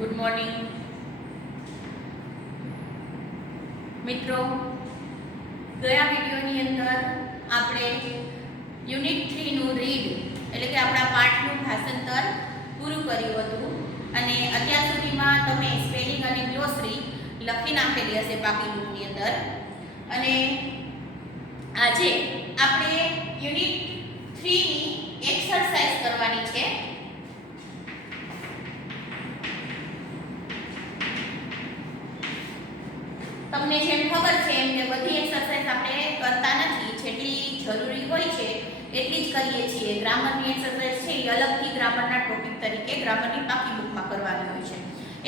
Good morning મિત્રો. ગયા વિડીયોની અંદર આપણે યુનિટ 3 નું રીડ એટલે કે આપણા પાઠનું ભાષાંતર પૂરું કર્યું હતું અને અત્યાર સુધીમાં તમે સ્પેલિંગ અને ગ્લોસરી લખી નાખેલી હશે બાકી બુકની અંદર. અને આજે આપણે યુનિટ 3 ની એક્સરસાઇઝ કરવાની છે. તમને જેમ ખબર છે એમ કે બધી એક્સરસાઇઝ આપણે કરતા નથી, જેટલી જરૂરી હોય છે એટલી જ કરીએ છીએ. ગ્રામરની એક્સરસાઇઝ છે એ અલગથી ગ્રામરના ટોપિક તરીકે ગ્રામરની બાકી બુકમાં કરવાની હોય છે.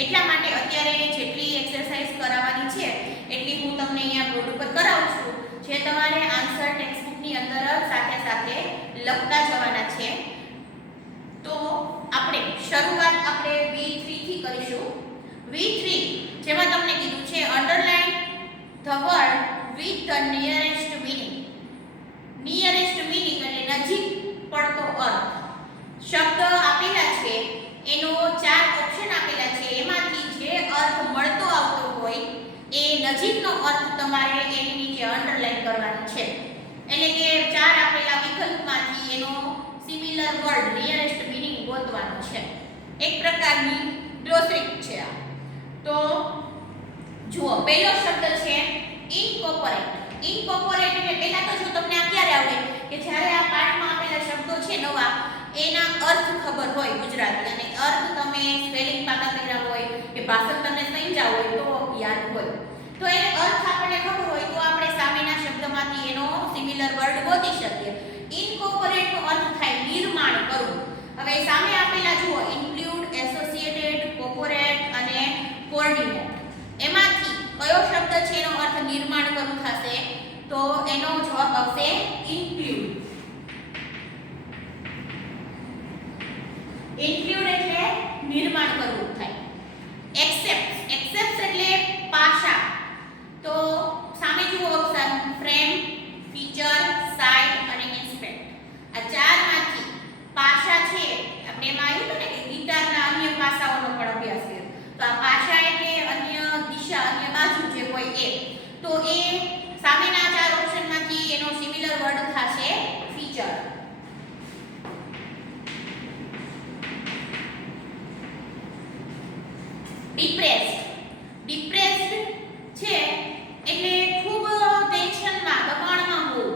એટલા માટે અત્યારે જેટલી એક્સરસાઇઝ કરાવવાની છે એટલી હું તમને અહીંયા બોર્ડ ઉપર કરાવું છું, જે તમારે આન્સર ટેક્સ્ટબુકની અંદર સાથે સાથે લખતા જવાના છે. તો આપણે શરૂઆત આપણે V3 થી કરીશું. V3 જેમાં તમને કીધું છે underline the word with the nearest meaning. Nearest meaning એટલે નજીક પડતો અર્થ. શબ્દ આપેલા છે એનો 4 ઓપ્શન આપેલા છે, એમાંથી જે અર્થ મળતો આવતો હોય એ નજીકનો અર્થ તમારે એની નીચે અંડરલાઇન કરવાનો છે. એટલે કે 4 આપેલા વિકલ્પમાંથી એનો સિમિલર વર્ડ નિયરેસ્ટ મીનિંગ ગોતવાનો છે. એક પ્રકારની ગ્લોસરી છે આ. તો જુઓ, પહેલો શબ્દ છે ઇનકોર્પોરેટ. ઇનકોર્પોરેટ એટલે પહેલા તો જો તમને આ ક્યારે આવડે કે જ્યારે આ પાઠમાં આપેલા શબ્દો છે નવા, એના અર્થ ખબર હોય ગુજરાતી, અને અર્થ તમે સ્પેલિંગ પાકા કર્યા હોય કે ભાષાંતર તમને સમજાવ હોય તો યાદ હોય. તો એ અર્થ આપણને ખબર હોય તો આપણે સામેના શબ્દમાંથી એનો સિમિલર વર્ડ ગોતી શકીએ. ઇનકોર્પોરેટ નો અર્થ થાય નિર્માણ કરવું. હવે સામે આપેલા જુઓ ઇન્ક્લુડ, એસોસિએટેડ, કોર્પોરેટ અને કોઓર્ડિનેટ. એમાંથી કયો શબ્દ છે એનો અર્થ નિર્માણ કરવું થશે? તો એનો જવાબ આવશે ઇન્ક્લુડ. ઇન્ક્લુડ એટલે નિર્માણ કરવું થાય. એક્સેપ્ટ. એક્સેપ્ટ એટલે પાસા. તો સામે જુઓ ઓપ્શન ફ્રેમ, ફીચર, સાઇડ અને ઇન્સ્પેક્ટ. આ ચારમાંથી પાસા છે. આપણે એમાં આવ્યું હતું ને કે ગિટારના અન્ય પાસાઓનો પણ અભ્યાસ કર્યો. તો આ પાસા એટલે અન્ય દિશા, અન્ય બાજુ જે હોય એ. તો એ સામેના 4 ઓપ્શનમાંથી એનો સિમિલર વર્ડ થશે ફીચર. ડિપ્રેસ્ડ. ડિપ્રેસ્ડ છે એટલે ખૂબ ટેન્શનમાં, દબાણમાં હોવું,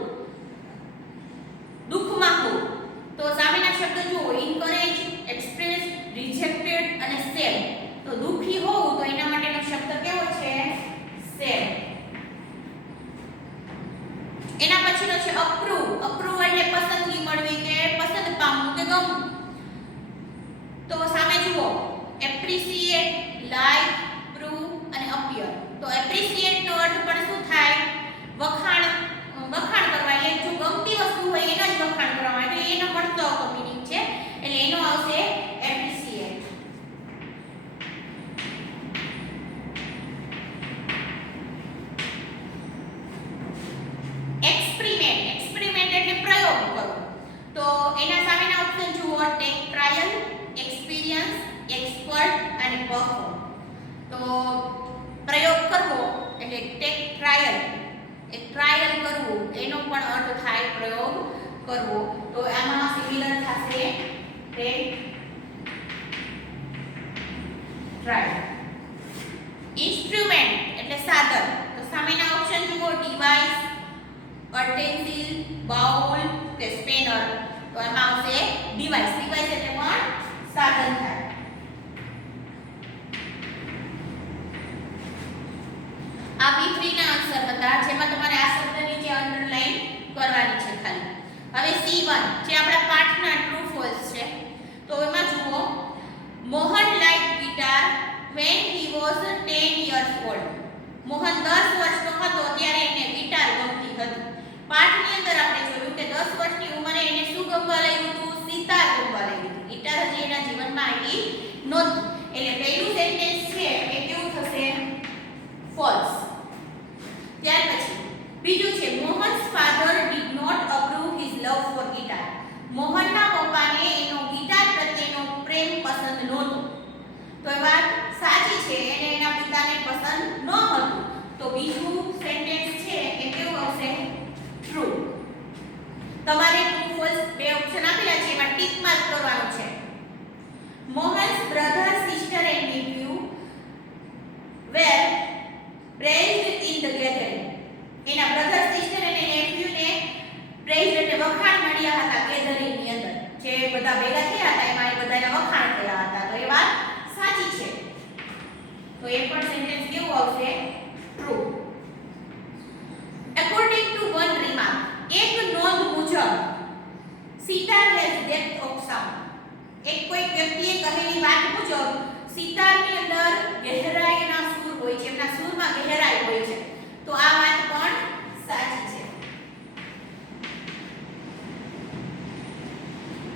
દુઃખમાં હોવું. તો સામેના શબ્દ જુઓ ઇન્કરેજ, એક્સપ્રેસ, રિજેક્ટેડ અને સેડ. તો દુઃખી હોવું તો એના માટેનો શબ્દ કેવો છે? સેડ. એના પછીનો છે અપ્રૂવ. અપ્રૂવ એટલે પસંદગી મળવી કે પસંદ પામવું કે ગમવું. તો સામે જુઓ એપ્રિશિએટ, લાઈક, પ્રૂવ અને અપિયર. તો એપ્રિશિએટ નો અર્થ પણ શું થાય? વખાણ કરવા. એટલે જો ગમતી વસ્તુ હોય એના જ વખાણ કરવા. એટલે એનો મળતો આવતો મીનિંગ છે, એટલે એનો આવશે એપ્રિશિએટ. એક્સપેરિમેન્ટ. એક્સપેરિમેન્ટ એટલે પ્રયોગ કરવો. તો એના સામેના ઓપ્શન જુઓ ટેક ટ્રાયલ, એક્સપિરિયન્સ, એક્સપર્ટ અને પરફોર્મ. તો પ્રયોગ કરવો એટલે ટેક ટ્રાયલ, એક ટ્રાયલ કરવું, એનો પણ અર્થ થાય પ્રયોગ કરવો. તો આમાં સિમિલર થશે ટેક ટ્રાયલ. ઇન્સ્ટ્રુમેન્ટ એટલે સાધન. તો સામેના ઓપ્શન જુઓ ડિવાઇસ, યુટેન્સિલ, બાઉલ કે સ્પેનર. તો એમાં આવશે ડિવાઇસ. ડિવાઇસ એટલે પણ સાધન થાય. આ V3 ના આન્સર હતા, જેમાં તમારે આ શબ્દ નીચે અંડરલાઇન કરવાની છે ખાલી. હવે C1 જે આપણા પાઠના ટ્રુ ફોલ્સ છે. તો એમાં જુઓ Mohan like guitar when he was 10 years old. Mohan 10 વર્ષનો હતો ત્યારે એને ગિટાર ગમતી હતી. પાઠની અંદર આપણે જોયું કે 10 વર્ષની ઉંમરે એને શું ગમવા લાગ્યું હતું? સિતાર ગમવા લાગ્યું હતું. ગિટાર હજી એના જીવનમાં આવી નહોતી. એટલે પહેલું સેન્ટેન્સ છે એ કેવું થશે? ફોલ્સ. ત્યાર પછી બીજું છે Mohan's father did not approve his love for guitar. મોહનના પપ્પાને એનો ગિટાર પ્રત્યેનો પ્રેમ પસંદ નહોતો. તો એ વાત પસંદ ન હતું. તો બીજું સેન્ટેન્સ છે એ કેવું આવશે? ટ્રુ. તમારે ટ્રુ ફોલ્સ બે ઓપ્શન આપેલા છે, એમાં ટિક માર્ક કરવાનું છે. Mohan's brother sister and nephew were praised in the gathering. એના બ્રધર સિસ્ટર અને નેફ્યુ ને પ્રેઝડ એટલે વખાણ મળ્યા હતા ગેધરિંગ ની અંદર. જે બધા ભેગા થયા હતા એમાં એ બધાના વખાણ થયા હતા. તો એ વાત સાચી છે. તો એ પણ સેન્ટેન્સ કેવું આવશે? True. According to one remark, એક નોંધ મુજબ sitar has depth of sound. એક કોઈ વ્યક્તિએ કહેલી વાત મુજબ સિતારની અંદર ગહેરાઈના સૂર હોય છે, એમના સૂરમાં ગહેરાઈ હોય છે. તો આ વાત પણ સાચી છે.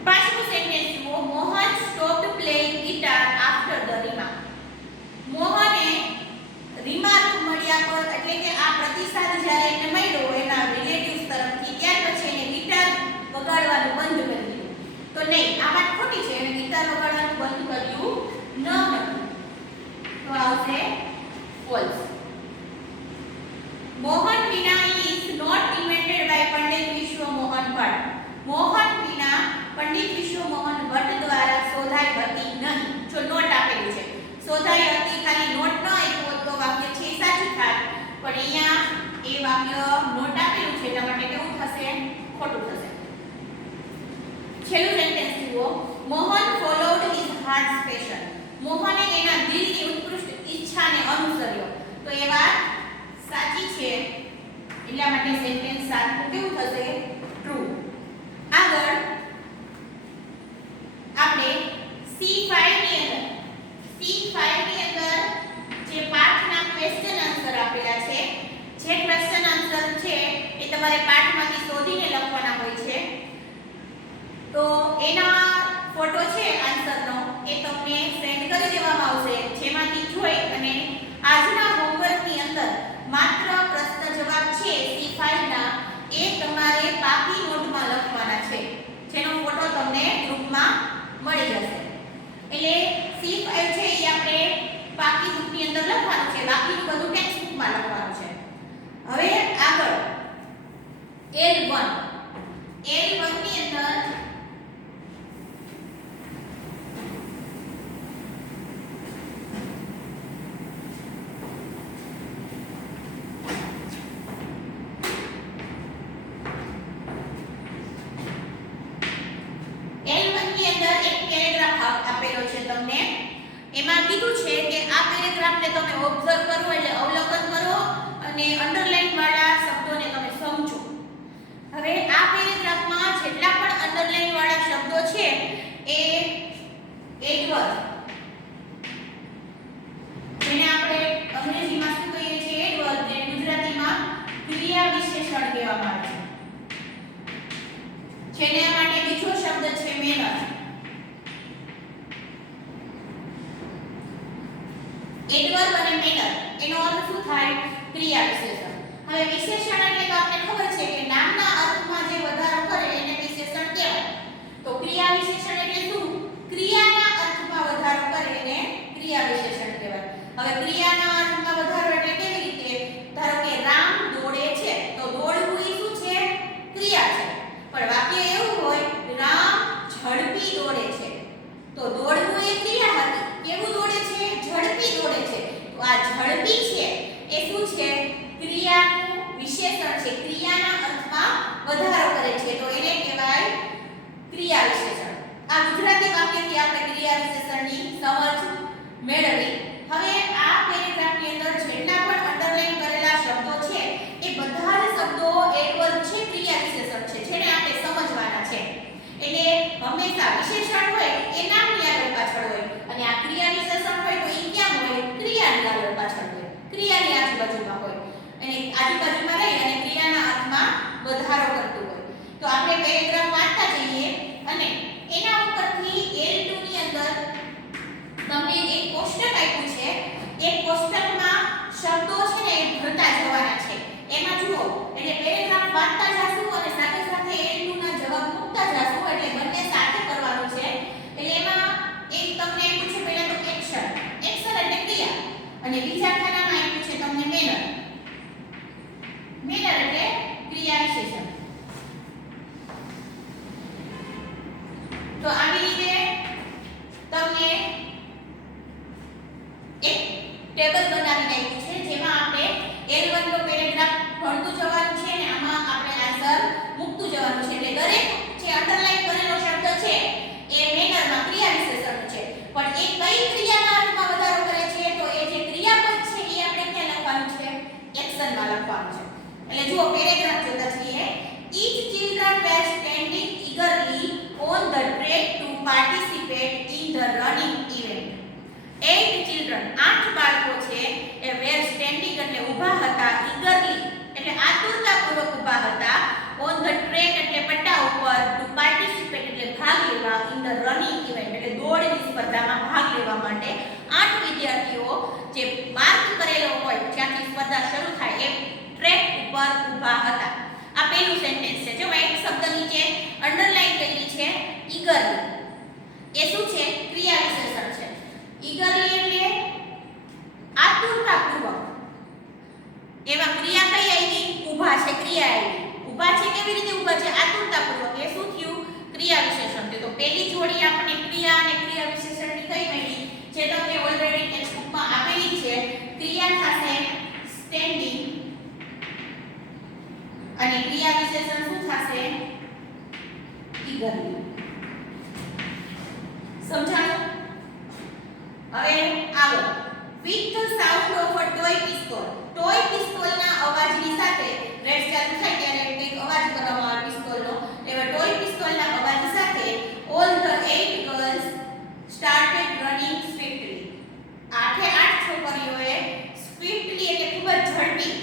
પાંચમું સેન્ટેન્સ જુઓ. Mohan stopped playing guitar after the remark. મોહને રિમાર્ક મળ્યા પર એટલે કે આ પ્રતિસાદ જ્યારે એને મળ્યો એના રિલેટિવ્સ તરફથી, ત્યાર પછી એને ગિટાર વગાડવાનું બંધ કરી દીધું. તો નહીં, આ વાત ખોટી છે. એને ગિટાર વગાડવાનું બંધ કર્યું ન હતું. તો આવશે false. Mohan Veena is not invented by Pandit વિશ્વ મોહન ભટ્ટ. મોહન વીણા પંડિત વિશ્વ મોહન ભટ્ટ દ્વારા શોધાઈ હતી નહીં. જો નોટ આપેલું છે, શોધાઈ હતી, ખાલી નોટ ન આપ્યો તો વાક્ય છે સાચું થાત. પણ અહીંયા એ વાક્ય નોટ આપેલું છે એટલા માટે કેવું થશે? ખોટું થશે. છેલ્લું સેન્ટેન્સ જુઓ. Mohan followed his heart's passion. મોહને એના દિલની ઉત્કૃષ્ટ ઈચ્છાને અનુસર્યો. તો એ વાત સાચી છે. એટલા માટે સેન્ટેન્સ સાચું કેવું થશે? ટ્રુ. આગળ આપણે C5 ની અંદર જે પાઠના ક્વેશ્ચન આન્સર આપેલા છે, જે ક્વેશ્ચન આન્સર છે એ તમારે પાઠમાંથી શોધીને લખવાના હોય છે. તો એના ફોટો છે આન્સરનો એ તમને સેન્ડ કરી દેવામાં આવશે, જેમાંથી જોઈ અને આજના હોમવર્કની અંદર માત્ર પ્રશ્ન જવાબ છે C5 ના એ તમારે પાકી નોટમાં લખવાના છે, જેનો ફોટો તમને ગ્રુપમાં મળી જશે. એટલે C5 છે એ આપણે પાકી બુકની અંદર લખવાનું છે, બાકીનું બધું ટેક્સ્ટ બુકમાં લખવાનું છે. હવે આગળ L1 ની અંદર એક પેરેગ્રાફ આપેલો છે તમને. એમાં કીધું છે કે આ પેરેગ્રાફને તમે ઓબ્ઝર્વ કરો એટલે અવલોકન કરો અને અંડરલાઈન વાળા શબ્દોને તમે સમજો. હવે આ પેરેગ્રાફમાં જેટલા પણ અંડરલાઈન વાળા શબ્દો છે એ એડવર્બ, જેને આપણે અંગ્રેજીમાં શું કહીએ છીએ? એડવર્બ, જે ગુજરાતીમાં ક્રિયા વિશેષણ કહેવામાં આવે છે. જેને માટે બીજો શબ્દ છે મેનર. એડવર્બ અને મેનર એનો અર્થ શું થાય? ક્રિયા વિશેષણ. હવે વિશેષણ એટલે તો આપણે ખબર છે કે નામના અર્થમાં જે વધારો કરે એને વિશેષણ કહેવાય. તો ક્રિયા વિશેષણ એટલે શું? ક્રિયાના અર્થમાં વધારો કરે એને ક્રિયા વિશેષણ કહેવાય. હવે ક્રિયાના અર્થમાં વધારો એટલે કેવી રીતે? ધારો કે રામ દોડે છે, તો દોડવું એ શું છે? ક્રિયા છે. પણ વાક્ય એવું હોય રામ ઝડપી દોડે છે, તો દોડવું એ ક્રિયા હતી. કેવું દોડે છે? ઝડપી દોડે છે. તો આ ઝડપી છે એ શું છે? ક્રિયાનું વિશેષણ છે, ક્રિયાના અર્થમાં વધારો કરે છે, તો એને કહેવાય ક્રિયા વિશેષણ. આ ગુજરાતી વાક્યથી આપણે ક્રિયા વિશેષણની સમજ મેળવી. હવે આ પેરેગ્રાફની અંદર જેટલા પણ અંડરલાઈન કરેલા શબ્દો છે એ બધા જ શબ્દો એડવર્બ છે, ક્રિયા વિશેષણ છે, જેને આપણે સમજવાના છે. એટલે હંમેશા વિશેષણ હોય એ નામની આગળ પાછળ હોય અને આ ક્રિયા વિશેષણ હોય તો એ ક્યાં હોય? ક્રિયાની આગળ પાછળ હોય, ક્રિયાની આજુબાજુમાં હોય અને આજુબાજુમાં રહી અને ક્રિયાના અર્થમાં વધારો કરતું હોય. તો આપણે પેરેગ્રાફ વાંચતા જઈએ અને એના ઉપરથી L2 ની અંદર તમને એક કોષ્ટક આપ્યું છે. એક કોષ્ટકમાં શબ્દો છે ને એ ભરતા જવાના છે. એમાં જુઓ એટલે પેરેગ્રાફ વાંચતા જાશું અને સાથે સાથે L2 ના જવાબ મૂકતા જાશું, એટલે બંને સાથે કરવાનું છે. એટલે એમાં એક તમને આપ્યું છે પહેલા તો એક્શન એટલે ક્રિયા અને બીજા ખાનામાં આપ્યું તો આવી રીતે તમને એક ટેબલ બનાવીને આપ્યું છે જેમાં આપણે L1 નો પેરેગ્રાફ ભણતું જવાનું છે અને આમાં આપણે આન્સર મૂકતું જવાનું છે એટલે દરેક જે અંડરલાઈન કરેલો શબ્દ છે એ મેનરમાં ક્રિયા વિશેષણ છે પણ એ કઈ ક્રિયાના અર્થમાં વધારો કરે છે તો એ જે ક્રિયાપદ છે એ આપણે ક્યાં લખવાનું છે એક્શનમાં લખવાનું છે એટલે જુઓ પેરેગ્રાફ જોતા છીએ each children were standing eagerly on the track to participate in the running event. 8 children 8 બાળકો છે એ were standing એટલે ઊભા હતા eagerly એટલે આતુરતાપૂર્વક ઊભા હતા on the track એટલે પટ્ટા ઉપર to participate એટલે ભાગ લેવા in the running event એટલે દોડની સ્પર્ધામાં ભાગ લેવા માટે 8 વિદ્યાર્થીઓ જે માર્ક કરેલો હોય જ્યાંથી સ્પર્ધા શરૂ થાય એ ટ્રેક ઉપર ઊભા હતા. આ પહેલું સેન્ટેન્સ છે જો એક શબ્દ નીચે અંડરલાઈન કરેલી છે eagerly એ શું છે ક્રિયા વિશેષણ છે eagerly એટલે આતુરતાપૂર્વક એમાં ક્રિયા કઈ આવી ઊભા છે ક્રિયા આવી ઊભા છે કેવી રીતે ઊભા છે આતુરતાપૂર્વક એ શું થયું ક્રિયા વિશેષણ થયું તો પહેલી જોડી આપણને ક્રિયા અને ક્રિયા વિશેષણની કઈ મળી જે તમને ઓલરેડી ટેક્સ્ટબુકમાં આપેલી છે ક્રિયા થશે સ્ટેન્ડિંગ અને ક્રિયા વિશેષણ શું થશે eagerly સમજાણું હવે આગળ with the sound of a toy pistol ના અવાજની સાથે રેડ ચાલુ થાય ત્યારે એક અવાજ કરવામાં આવે પિસ્તોલનો એવા ટોય પિસ્તોલના અવાજ સાથે all the 8 girls started running swiftly આઠે આઠ છોકરીઓએ swiftly એટલે ખૂબ જ ઝડપી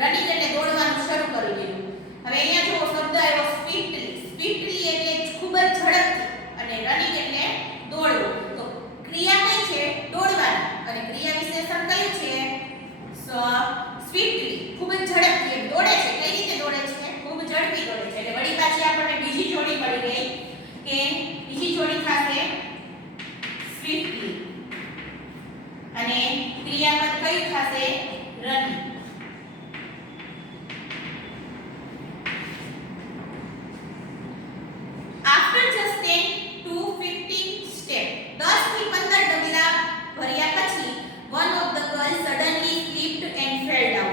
રનિંગ એટલે દોડવાનું શરૂ કરી દીધું હવે અહીંયા જો શબ્દ આવ્યો swiftly એટલે ખૂબ જ ઝડપથી અને રનિંગ એટલે દોડવું તો ક્રિયા કઈ છે દોડવાની અને ક્રિયા વિશેષણ કયું છે સ્વિફ્ટલી ખૂબ જ ઝડપથી દોડે છે કઈ રીતે દોડે છે ખૂબ ઝડપી દોડે છે એટલે વળી પાછી આપણને બીજી જોડી મળી ગઈ કે બીજી જોડી થશે સ્વિફ્ટલી અને ક્રિયાપદ કયું થશે running after just 10 to 15 step 10 થી 15 ડગલા ભર્યા પછી one of the girls suddenly slipped and fell down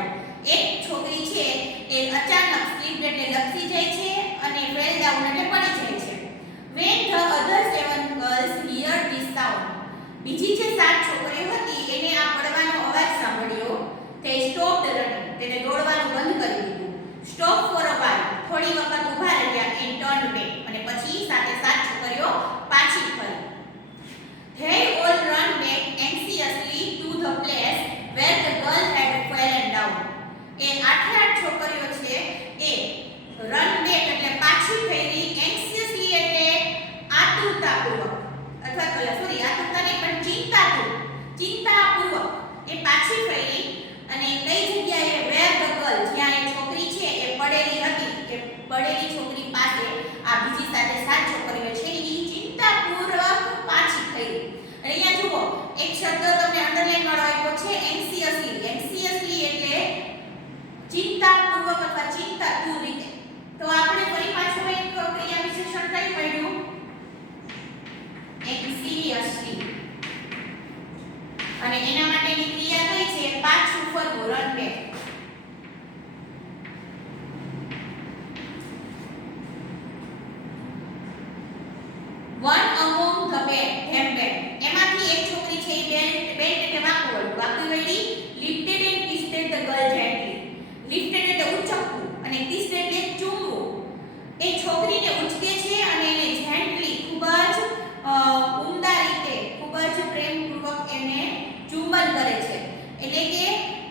એક છોકરી છે એ અચાનક સ્લીપ એટલે લપસી જાય છે અને fell down એટલે પડી જાય છે when the other 7 girls heard this sound બીજી જે 7 છોકરીઓ હતી એને આ પડવાનો અવાજ સાંભળ્યો they stopped running તેને દોડવાનું બંધ કરી દીધું stop for a while થોડી વખત ઊભા રહ્યા and turned back અને પછી સાથે 7 છોકરીઓ પાછી ફરી they all run back anxiously to the place where the girl had fallen down એ આઠે આઠ છોકરીઓ છે એ રન બેક એટલે પાછી ફેરી anxiously એટલે આતુરતાપૂર્વક અથવા આતુરતા નહીં પણ ચિંતાપૂર્વક એ પાછી ફેરી અને કઈ જગ્યાએ where the girl જ્યાં એ છોકરી છે એ પડેલી હતી એ પડેલી છોકરી પાસે આ બીજી સાથે 7 છોકરીઓ છે એ ચિંતાપૂર્વક પાછી ફેરી અહીંયા જુઓ એક શબ્દ તમને અંડરલાઈન વાળો આપ્યો છે anxiously એટલે ચિંતાપૂર્વક અથવા ચિંતાતુર રીતે તો આપણે ફરી પાછું એક ક્રિયા વિશેષણ કઈ મળ્યું anxiously અને એના માટેની ક્રિયા કઈ છે પાછું ફરવું run back one among the them bent એમાંથી એક છોકરી છે એ bent એટલે વાંકું વળી lifted and kissed the girl gently lifted એટલે ઉચકવું અને kissed એટલે ચૂમવું એ છોકરીને ઉચકે છે અને એને gently ખૂબ જ ઉમદા રીતે ખૂબ જ પ્રેમપૂર્વક એને ચુંબન કરે છે એટલે કે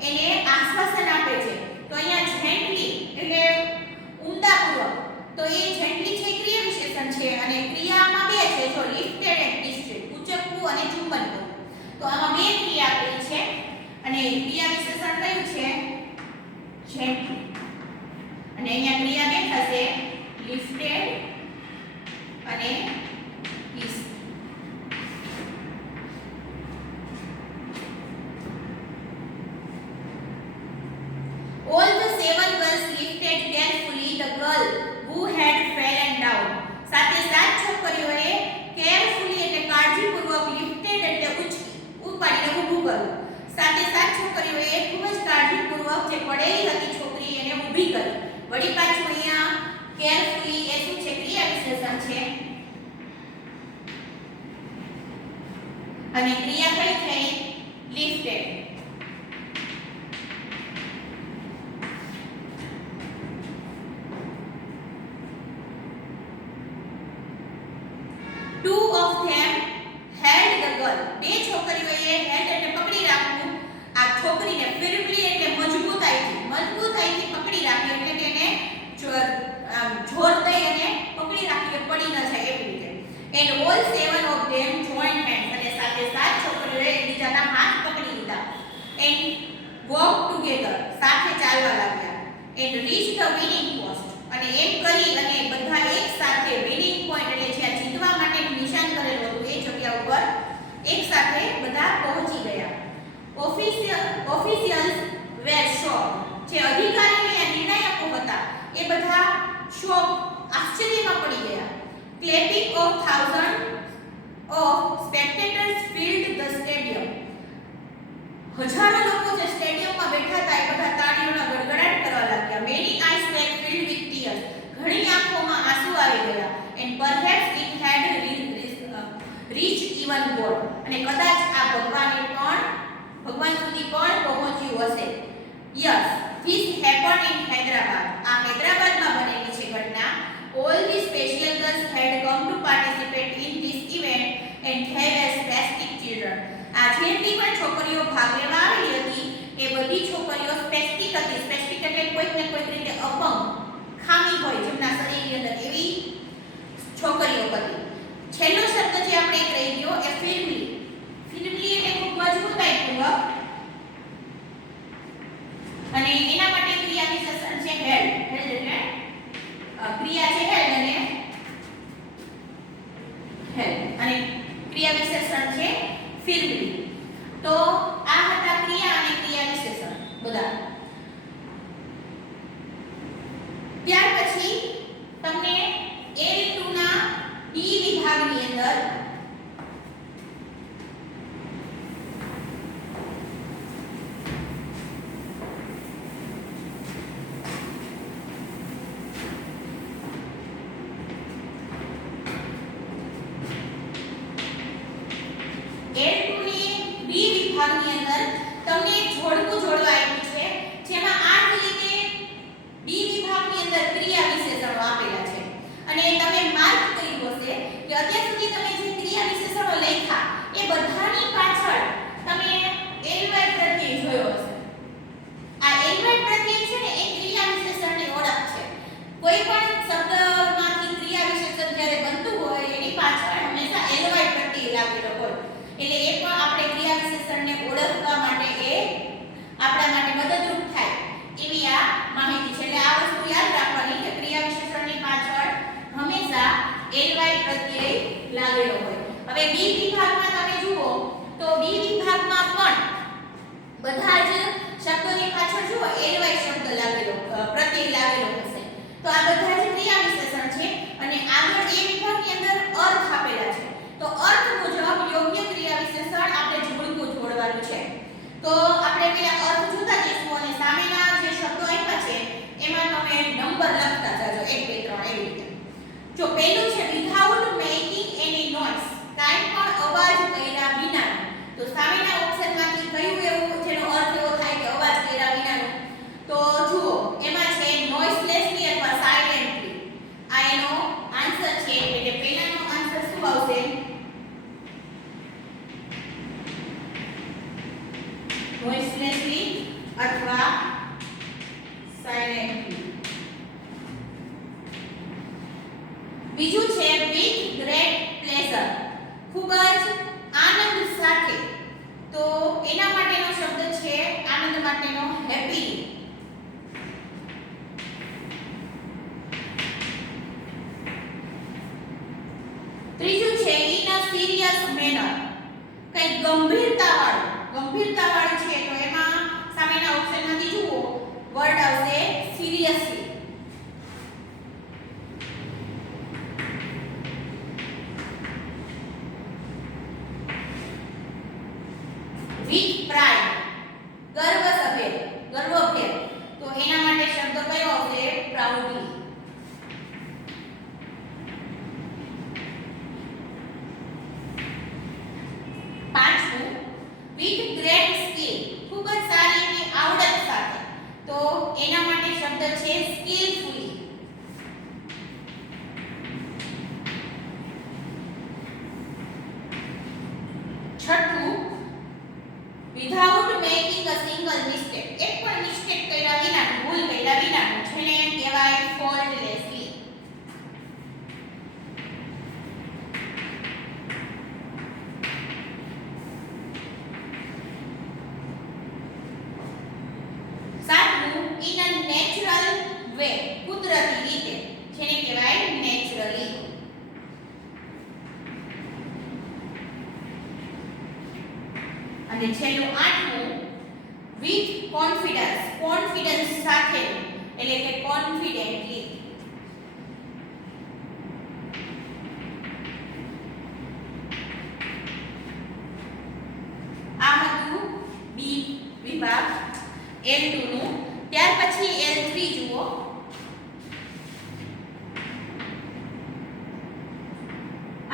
એને આશ્વાસન આપે છે તો અહીંયા gently એટલે ઉમદાપૂર્વક તો એ gently છે ક્રિયા વિશેષણ છે અને ક્રિયામાં બે છે જો lifted and kissed ઉચકવું અને ચુંબન કરવું તો આમાં બે ક્રિયા આપેલી છે અને ક્રિયા વિશેષણ કયું છે gently અને અહીંયા ક્રિયા બે થશે lifted અને kissed all the 7 girls lifted carefully the girl who had fallen down સાથે 7 છોકરીઓએ ઊભું કરવું. સાથે સાત છોકરીઓએ ખૂબ જ કાળજીપૂર્વક જે પડેલી હતી છોકરી એને ઊભી કરી. વળી પાછું અહીંયા કેરફુલી એ શું છે? ક્રિયા વિશેષણ છે. અને ક્રિયા કઈ થઈ? Lifted. Two of them held the girl. બે છોકરીઓએ હેલ્ડ એટલે પકડી રાખવું. આ છોકરીને ફિરમલી એટલે મજબૂતાઈથી પકડી રાખી એટલે કે એને જોર દઈ અને પકડી રાખી પડી ન જાય એવી રીતે. And all seven of them joined hands. અને સાથે સાત છોકરીઓએ એકબીજાના હાથ પકડી લીધા. And walked together. સાથે ચાલવા લાગ્યા. And reached the winning post. અને એમ કરી અને બધા એક સાથે વિનિંગ પોઈન્ટ એટલે જ્યાં જીતવા માટે નિશાન કરેલું હતું એ જગ્યા ઉપર એક સાથે બધા પહોંચી ગયા. ઓફિશિયલ્સ વેર શોક્ડ. જે અધિકારીઓ અને નિર્ણાયકો હતા એ બધા શોક આશ્ચર્યમાં પડી ગયા. Clapping of thousand of spectators filled the stadium. હજારો લોકો જે સ્ટેડિયમમાં બેઠા હતા એ બધા તાળીઓના ગડગડાટ કરવા લાગ્યા. Many eyes were filled with tears. ઘણી આંખોમાં આંસુ આવી ગયા. And perhaps it had reach even God. અને કદાચ આ ભગવાન સુધી પણ પહોંચ્યું હશે. Yes, this happened in Hyderabad. આ હૈદરાબાદમાં બનેલી છે ઘટના. All the special girls had come to participate in this event and have as spastic children. આ જેટલી પણ છોકરીઓ ભાગ લેવા આવેલી હતી એ બધી છોકરીઓ સ્પેસ્ટિક હતી. સ્પેસ્ટિક એટલે કોઈક ને કોઈક રીતે અપંગ, ખામી હોય જેમના શરીરની અંદર એવી છોકરીઓ હતી. છેલ્લો શબ્દ જે આપણે એક રહી ગયો એ ફિલ્મલી. ફિલ્મલી એટલે ખૂબ મજબૂતાઈપૂર્વક. અને એના માટે ક્રિયા વિશેષણ છે હેલ્ડ. હેલ્ડ એટલે ક્રિયા છે હેલ્ડ અને ક્રિયા વિશેષણ છે ફિલ્મલી. તો આ હતા ક્રિયા અને ક્રિયા વિશેષણ બધા. ત્યાર પછી તમને L2 ના ડી વિભાગની અંદર તમને એક જોડકું જોડવા આપ્યું છે જેમાં આ રીતે બી વિભાગની અંદર ક્રિયા વિશેષણો આપેલા છે. અને તમે માર્ક કર્યું હશે કે અત્યાર સુધી તમે જે ક્રિયા વિશેષણો લખ્યા એ બધાની પાછળ તમે એલવાય પ્રત્યય જોયો હશે. આ એલવાય પ્રત્યય છે ને એ ક્રિયા વિશેષણની ઓળખ છે. કોઈ પણ શબ્દમાંથી ક્રિયા વિશેષણ જ્યારે બનતું હોય એની પાછળ હંમેશા એલવાય પ્રત્યય લાગેલો હોય. એટલે એ પણ આપણે ક્રિયા વિશેષણને ઓળખવા માટે એ આપણા માટે મદદરૂપ થાય એવી આ માહિતી છે. એટલે આ વસ્તુ યાદ રાખવાની કે ક્રિયા વિશેષણની પાછળ હંમેશા એલવાય પ્રત્યય લાગેલો હોય. હવે બી વિભાગમાં તમે જુઓ તો બી વિભાગમાં પણ બધા જ શબ્દોની પાછળ જુઓ એલવાય શબ્દ લાગેલો પ્રત્યય લાગેલો હશે. તો આ બધા જ ક્રિયા વિશેષણ છે. અને આગળ એ વિભાગની અંદર અર્થ આપેલા છે. તો અર્થ મુજબ યોગ્ય ક્રિયા વિશેષણ આપણે જોડકું જોડવાનું છે. તો આપણે પેલા અર્થ જોતા જઈશું અને સામેના જે શબ્દો આપ્યા છે એમાં તમે નંબર લખતા જાજો 1 2 3 એવી રીતે. જો પહેલું છે વિધાઉટ મેકિંગ એની નોઇઝ. કાઈ પણ અવાજ કર્યા વિના. તો સામેના ઓપ્શનમાંથી કયું એવું જેનો અર્થ એવો થાય કે અવાજ કર્યા વિનાનું? તો જુઓ એમાં છે નોઇસલેસલી અથવા સાયલેન્ટલી. આ એનો આન્સર છે. એટલે પહેલાનો આન્સર શું આવશે? noiselessly અથવા silently. બીજું છે with great pleasure. ખૂબ જ આનંદ સાથે. તો એના માટેનો શબ્દ છે આનંદ માટેનો happily. ત્રીજું છે in a serious manner. કઈ ગંભીરતાવાળું છે. તો એમાં સામેના ઓપ્શનમાંથી જુઓ વર્ડ આવશે seriously. With a single mistake. એક પણ મિસ્ટેક કર્યા વિના, ભૂલ કર્યા વિના, જેને કહેવાય faultlessly. સાતમું, in a natural way, કુદરતી રીતે, જેને કહેવાય naturally. અને છેલ્લું આઠમું, with confidence, કોન્ફિડન્સ સાથે, એટલે કે confidently. આ હતું બી વિભાગ L2 નું. ત્યાર પછી L3 જુઓ.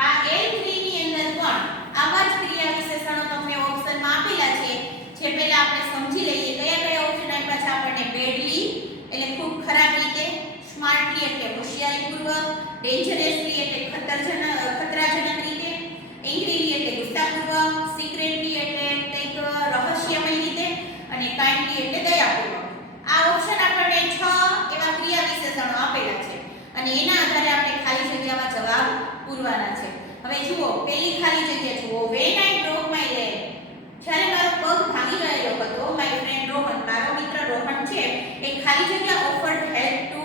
આ L3 ની અંદર પણ આવા જ ક્રિયા વિશેષણો તમને ઓપ્શનમાં આપેલા છે. જે પહેલા આપણે સમજી લઈએ કયા કયા ઓપ્શન આપ્યા છે આપણને. બેડલી એટલે ખૂબ ખરાબ રીતે, સ્માર્ટલી એટલે હોશિયારીપૂર્વક, ડેન્જરસલી એટલે ખતરાજનક રીતે, એંગ્રીલી એટલે ગુસ્સાપૂર્વક, સિક્રેટલી એટલે કંઈક રહસ્યમય રીતે, અને કાઇન્ડલી એટલે દયાપૂર્વક. આ ઓપ્શન આપણને 6 એવા ક્રિયા વિશેષણો આપેલા છે અને એના આધારે આપણે ખાલી જગ્યામાં જવાબ પૂરવાના છે. હવે જુઓ, પહેલી ખાલી જગ્યા જુઓ. When I broke my leg, જ્યારે મારો પગ ભાંગી ગયેલો હતો, my friend રોહન, મારો મિત્ર રોહન છે, એ ખાલી જગ્યા offered help to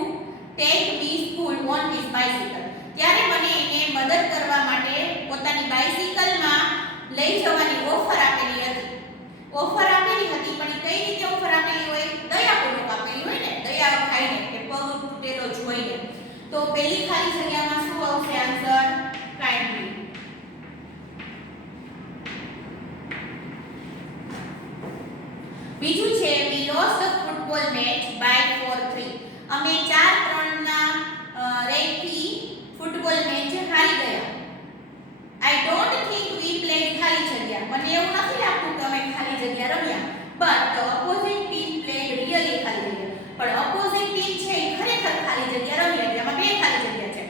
take me school on his bicycle. ત્યારે મને એને મદદ કરવા માટે પોતાની બાઇસિકલમાં લઈ જવાની ઓફર આપેલી હતી. ઓફર આપેલી હતી પણ કઈ રીતે ઓફર આપેલી હોય? દયાપૂર્વક આપેલી હોય ને, દયા ખાઈને કે પગ તૂટેલો જોઈને. તો પહેલી ખાલી જગ્યામાં શું આવશે આન્સર? કાઇન્ડલી. બીજું છે we lost the football match by 4-3. અમે 4-3 ના રેટથી ફૂટબોલ મેચ હારી ગયા. I don't think we played ખાલી જગ્યા. મને એવું નથી લાગતું કે અમે ખાલી જગ્યા રમ્યા. But the opposite team played really ખાલી જગ્યા. પણ opposite team છે એ ખરેખર ખાલી જગ્યા રમી હતી. આમાં બે ખાલી જગ્યા છે.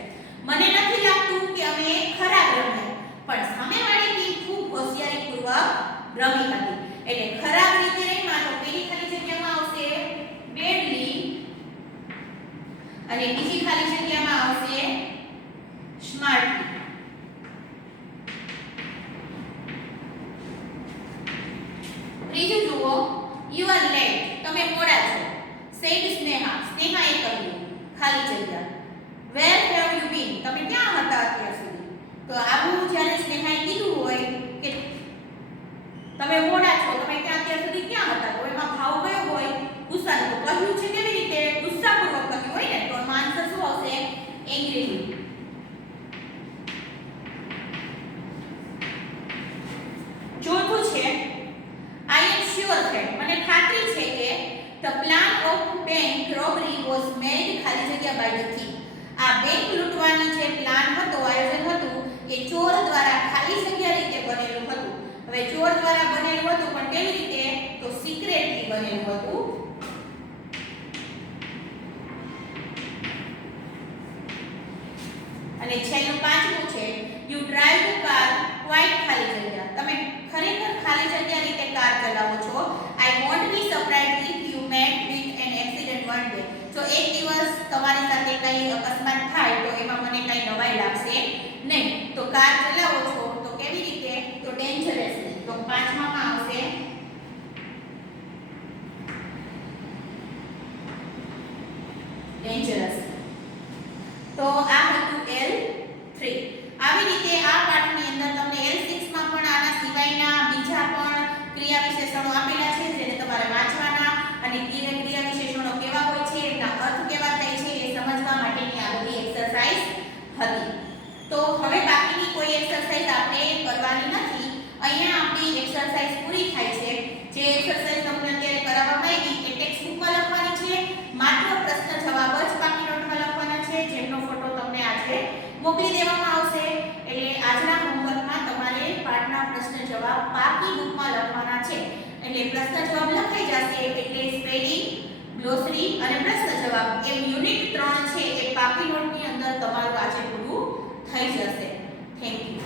મને નથી લાગતું કે અમે ખરાબ રમ્યા. પણ સામેવાળી ટીમ ખૂબ હોશિયારીપૂર્વક રમી હતી. એટલે ખરાબ રીતે રમ્યા તો પેલી ખાલી જગ્યામાં આવશે બેડલી અને બીજી ખાલી જગ્યામાં આવશે સ્માર્ટલી. ત્રીજું જુઓ, you are late, તમે મોડા છો. said સ્નેહા, સ્નેહાએ કહ્યું ખાલી જગ્યા. where have you been, તમે ક્યાં હતા અત્યાર સુધી? તો આવું જ્યારે સ્નેહાએ કીધું હોય કે તમે મોડા છો, તમે અત્યાર સુધી ક્યાં હતા, તો એમાં ભાવ કયો હોય? ગુસ્સાનો. તો કહ્યું છે કેવી રીતે? ગુસ્સાપૂર્વક કહ્યું હોય ને, તો એમાં આન્સર શું આવશે? એંગ્રીલી. ચોથું છે I am sure that, મને ખાતરી છે કે the plan of bank robbery was made ખાલી જગ્યા by the thief. આ બેંક લૂંટવાની જે પ્લાન હતો, આયોજન હતું, એ ચોર દ્વારા ખાલી જગ્યા રીતે બનેલું હતું. હવે ચોર દ્વારા બનેલું હતું પણ કેવી રીતે? તો સિક્રેટલી બનેલું હતું. અને છેલ્લું પાંચમું છે you drive the car quite ખાલી જગ્યા. તમે ખરેખર ખાલી જગ્યા રીતે કાર ચલાવો છો. I won't be surprised if you met with an accident one day. જો એક દિવસ તમારી સાથે કઈ અકસ્માત થાય તો એમાં મને કઈ નવાઈ લાગશે નહીં. તો કાર ચલાવો છો તો કેવી રીતે? તો ડેન્જરસલી. તો પાંચમામાં આવશે ડેન્જરસ. તો આ હતું L3. આવી રીતે આ પાઠની અંદર તમને L6 માં પણ આના સિવાયના બીજા પણ ક્રિયા વિશેષણો આપેલા છે જેને તમારે વાંચવાના અને ક્રિયા વિશેષણો કેવા હોય છે, એના અર્થ કેવા થાય છે એ સમજવા માટેની આ બધી એક્સરસાઇઝ હતી. તો હવે બાકીની કોઈ એક્સરસાઇઝ આપણે કરવાની નથી. અહીંયા આપણી એક્સરસાઇઝ પૂરી થાય છે. જે એક્સરસાઇઝ તમને અત્યારે કરાવવામાં આવી એ ટેક્સ્ટ બુકમાં લખવાની છે. માત્ર પ્રશ્ન જવાબ જ બાકી નોટમાં લખવાના છે, જેમનો ફોટો તમને આજે મોકલી દેવામાં આવશે. એટલે આજના હોમવર્કમાં તમારે પાઠના પ્રશ્ન જવાબ બાકી બુકમાં લખવાના છે. એટલે પ્રશ્ન જવાબ લખાઈ જશે એટલે સ્પેલિંગ, ગ્લોસરી અને પ્રશ્ન જવાબ એમ યુનિટ 3 છે એ બાકી નોટની અંદર તમારું આજે પૂરું થઈ જશે. Thank you.